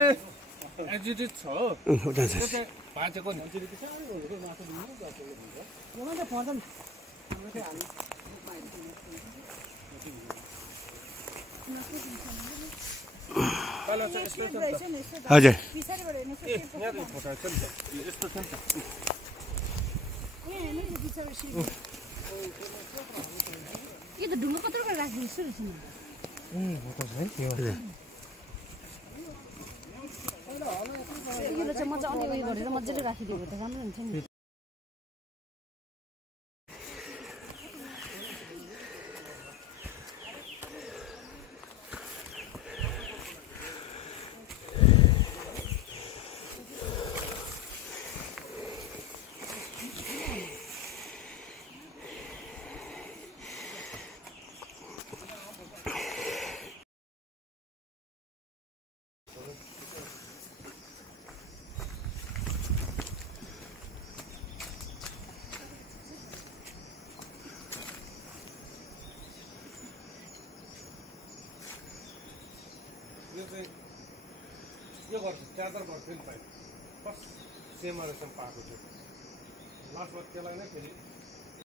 agitated छ हो भाँचेको नि हजुर यो त ढुङ्गा कत्रो राखिदिन्छु नि यो चाहिँ मजाले उयो गरेर मजाले राखिदिएको त राम्रो हुन्छ नि यो गर्छ च्यादर गर्थ्यो नि पाइप फर्स्ट सेमहरूसम्म पाएको थियो लास्टमा त्यसलाई नै फेरि